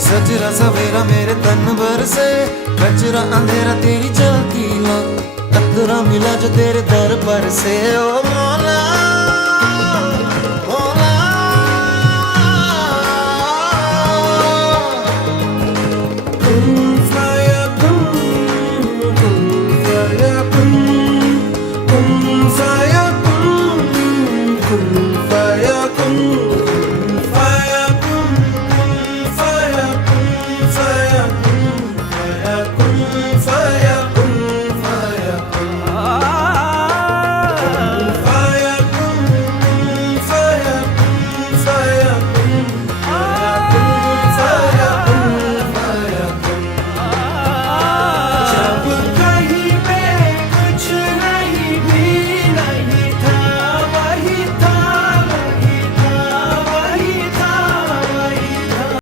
सजरा सवेरा मेरे तन भर से, कचरा अंधेरा तेरी जलती ला, कतरा मिला जो तेरे दर पर से। ओ मौला